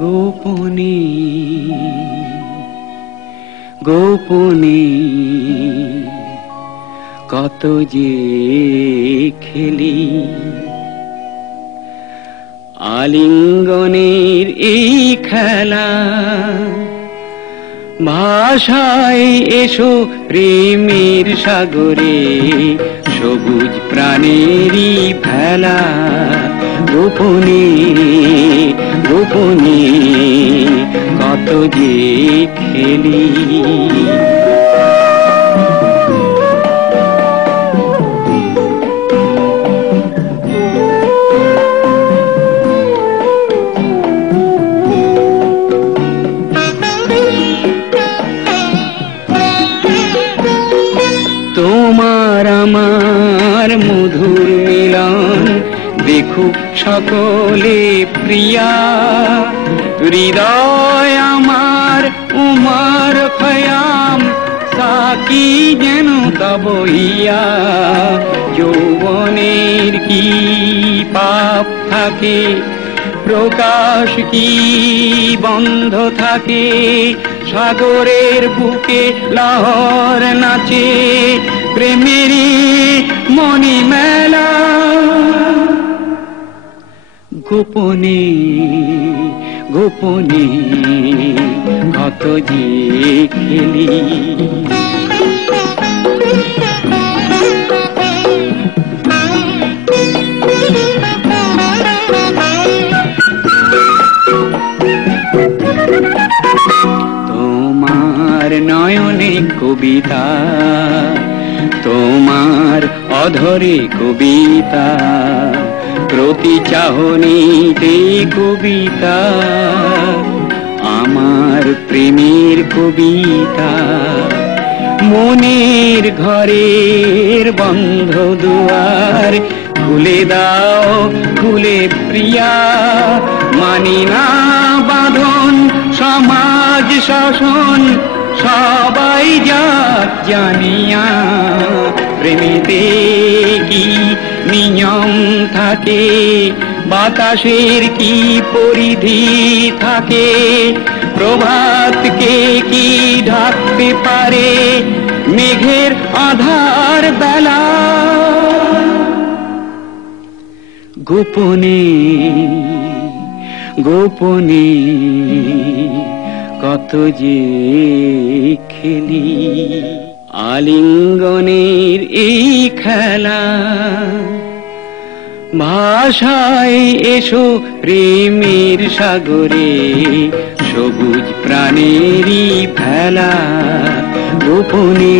গোপনে গোপনে কত যে খেলি, আলিঙ্গনের এই খেলা। ভাষায় এসো প্রেমের সাগরে, সবুজ প্রাণেরই ভেলা। গোপনে গোপনে কত যে খেলি। তোমার আমার মধুর মিলন দেখুক সকলে প্রিয়া। হৃদয় আমার উমর খয়াম, সাকি যেন তব ইয়া। যৌবনের কি পাপ থাকে, প্রকাশ কি বন্ধ থাকে। সাগরের বুকে লহর নাচে, প্রেমেরই মনি মেলা। গোপনে গোপনে কত যে খেলি। তোমার নয়নে কবিতা, তোমার অধরে কবিতা, প্রতি চাহনিতে কবিতা, আমার প্রেমের কবিতা। মনের ঘরের বন্ধ দুয়ার খুলে দাও খুলে প্রিয়া। মানি না বাঁধন সমাজ শাসন, সবাই যাক জানিয়া। প্রেমেতে কি নিয়ম থাকে, বাতাসের কি পরিধি থাকে। প্রভাতকে কি ঢাকতে পারে মেঘের আধার বেলা। গোপনে গোপনে কত যে খেলি, আলিঙ্গনের এই খেলা। ভাষায় এসো প্রেমের সাগরে, সবুজ প্রাণেরই ভেলা। গোপনে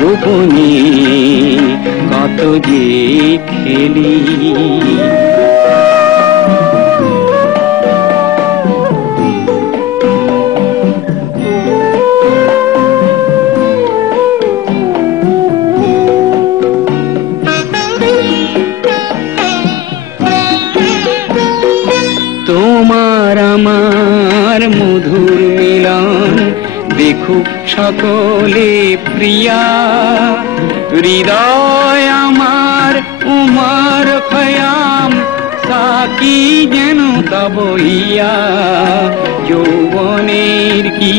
গোপনে কত যে খেলি। তোমার আমার মধুর মিলন দেখুক সকলে প্রিয়া। হৃদয় আমার উমর খয়াম, সাকি যেন তব ইয়া। যৌবনের কি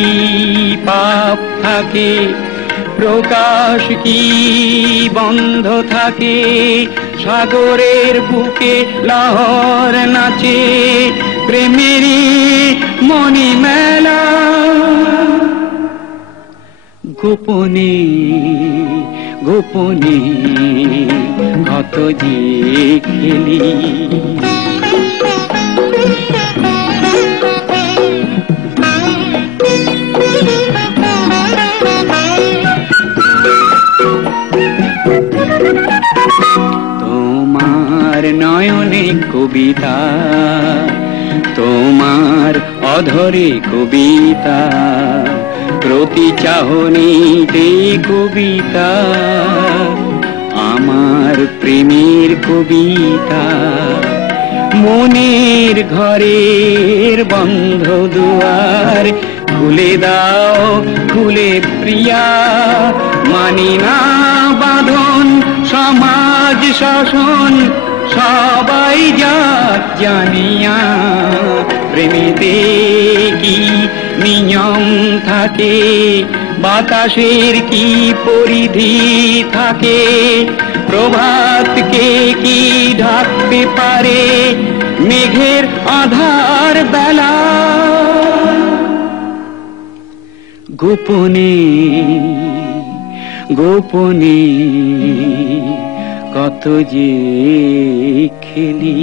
পাপ থাকে, প্রকাশ কি বন্ধ থাকে। সাগরের বুকে লহর নাচে, প্রেমেরই মনি মেলা। গোপনে গোপনে কত যে খেলি। তোমার নয়নে কবিতা, তোমার অধরে কবিতা, প্রতি চাহনিতে কবিতা, আমার প্রেমের কবিতা। মনের ঘরের বন্ধ দুয়ার খুলে দাও খুলে প্রিয়া। মানি না বাঁধন সমাজ শাসন, সবাই যাক জানিয়া প্রেমেতে কি নিয়ম থাকে, বাতাসের কি পরিধি থাকে, প্রভাতকে কি ঢাকতে পারে মেঘের আধার বেলা। গোপনে গোপনে কত যে খেলি।